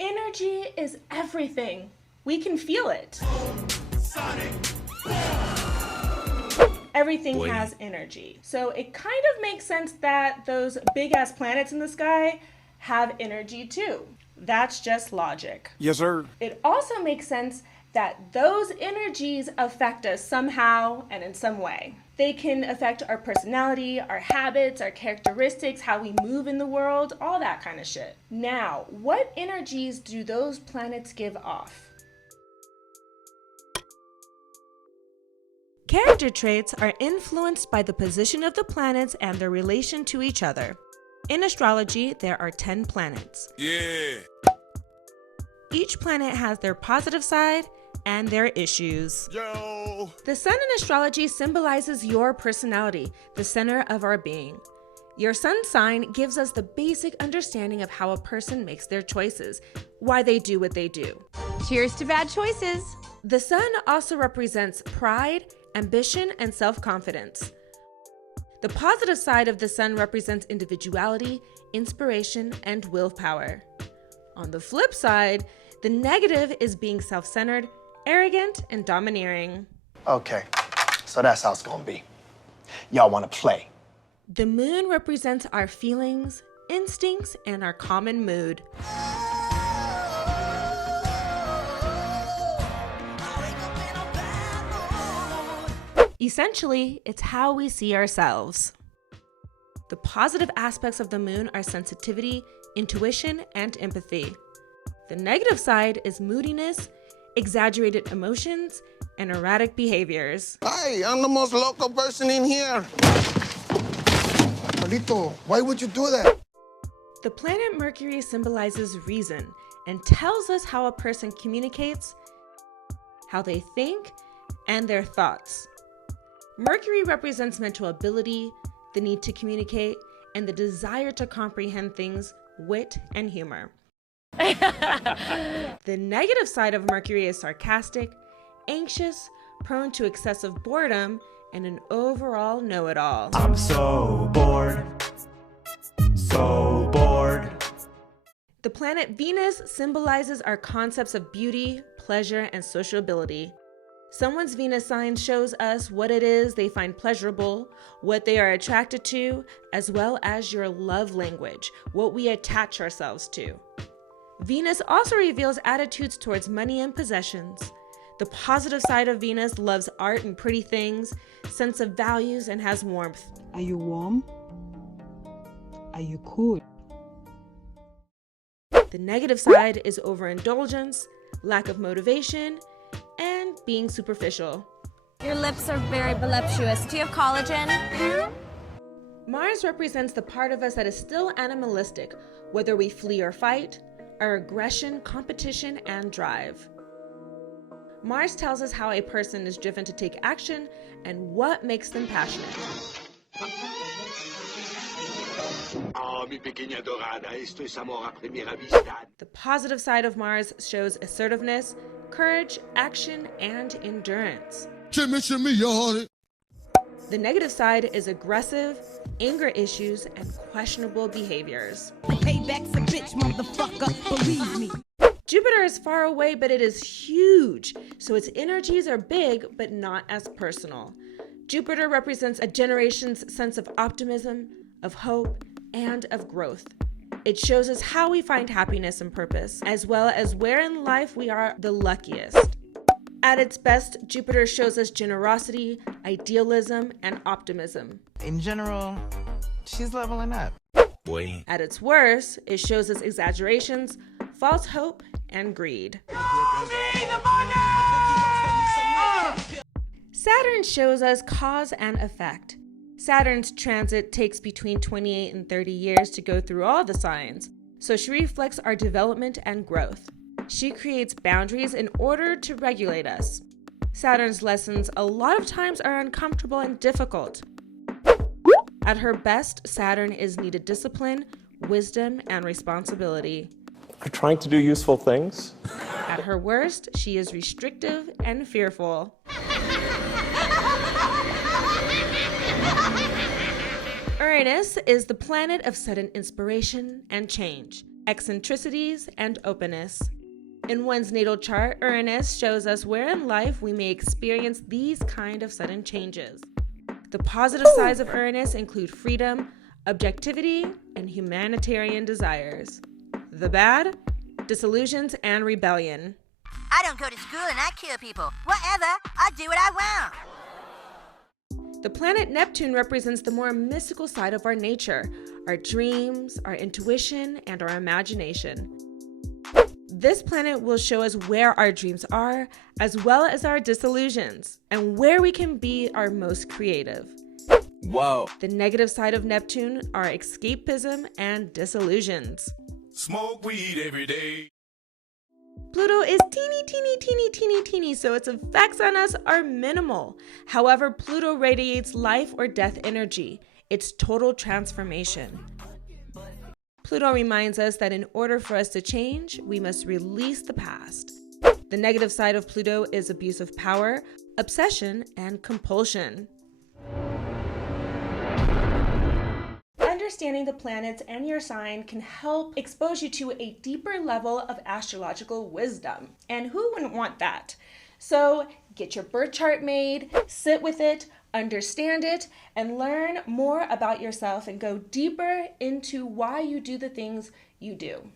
Energy is everything. We can feel it. Everything has energy. So it kind of makes sense that those big ass planets in the sky have energy too. That's just logic. Yes, sir. It also makes sense that those energies affect us somehow and in some way. They can affect our personality, our habits, our characteristics, how we move in the world, all that kind of shit. Now, what energies do those planets give off? Character traits are influenced by the position of the planets and their relation to each other. In astrology, there are 10 planets. Yeah. Each planet has their positive side and their issues. Yo. The sun in astrology symbolizes your personality, the center of our being. Your sun sign gives us the basic understanding of how a person makes their choices, why they do what they do. Cheers to bad choices. The sun also represents pride, ambition, and self-confidence. The positive side of the sun represents individuality, inspiration, and willpower. On the flip side, the negative is being self-centered, arrogant, and domineering. Okay, so that's how it's gonna be. Y'all wanna play? The moon represents our feelings, instincts, and our common mood. Essentially, it's how we see ourselves. The positive aspects of the moon are sensitivity, intuition, and empathy. The negative side is moodiness, exaggerated emotions, and erratic behaviors. Hi, I'm the most local person in here. Carlito, why would you do that? The planet Mercury symbolizes reason and tells us how a person communicates, how they think, and their thoughts. Mercury represents mental ability, the need to communicate, and the desire to comprehend things, wit, and humor. The negative side of Mercury is sarcastic, anxious, prone to excessive boredom, and an overall know-it-all. I'm so bored. So bored. The planet Venus symbolizes our concepts of beauty, pleasure, and sociability. Someone's Venus sign shows us what it is they find pleasurable, what they are attracted to, as well as your love language, what we attach ourselves to. Venus also reveals attitudes towards money and possessions. The positive side of Venus loves art and pretty things, sense of values, and has warmth. Are you warm? Are you cool? The negative side is overindulgence, lack of motivation, and being superficial. Your lips are very voluptuous. Do you have collagen? Mars represents the part of us that is still animalistic, whether we flee or fight, our aggression, competition, and drive. Mars tells us how a person is driven to take action and what makes them passionate. The positive side of Mars shows assertiveness, courage, action, and endurance. Shimmy, shimmy, y'all. The negative side is aggressive, anger issues, and questionable behaviors. Payback's a bitch, motherfucker, believe me. Jupiter is far away, but it is huge, so its energies are big, but not as personal. Jupiter represents a generation's sense of optimism, of hope, and of growth. It shows us how we find happiness and purpose, as well as where in life we are the luckiest. At its best, Jupiter shows us generosity, idealism, and optimism. In general, she's leveling up. Boy. At its worst, it shows us exaggerations, false hope, and greed. Saturn shows us cause and effect. Saturn's transit takes between 28 and 30 years to go through all the signs, so she reflects our development and growth. She creates boundaries in order to regulate us. Saturn's lessons a lot of times are uncomfortable and difficult. At her best, Saturn is needed discipline, wisdom, and responsibility. Are trying to do useful things? At her worst, she is restrictive and fearful. Uranus is the planet of sudden inspiration and change. eccentricities, and openness. In one's natal chart, Uranus shows us where in life we may experience these kind of sudden changes. The positive sides of Uranus include freedom, objectivity, and humanitarian desires. The bad, disillusions and rebellion. I don't go to school and I kill people. Whatever, I do what I want. The planet Neptune represents the more mystical side of our nature, our dreams, our intuition, and our imagination. This planet will show us where our dreams are, as well as our disillusions, and where we can be our most creative. Whoa. The negative side of Neptune are escapism and disillusions. Smoke weed every day. Pluto is teeny, so its effects on us are minimal. However, Pluto radiates life or death energy, its total transformation. Pluto reminds us that in order for us to change, we must release the past. The negative side of Pluto is abuse of power, obsession, and compulsion. Understanding the planets and your sign can help expose you to a deeper level of astrological wisdom. And who wouldn't want that? So get your birth chart made, sit with it, understand it, and learn more about yourself and go deeper into why you do the things you do.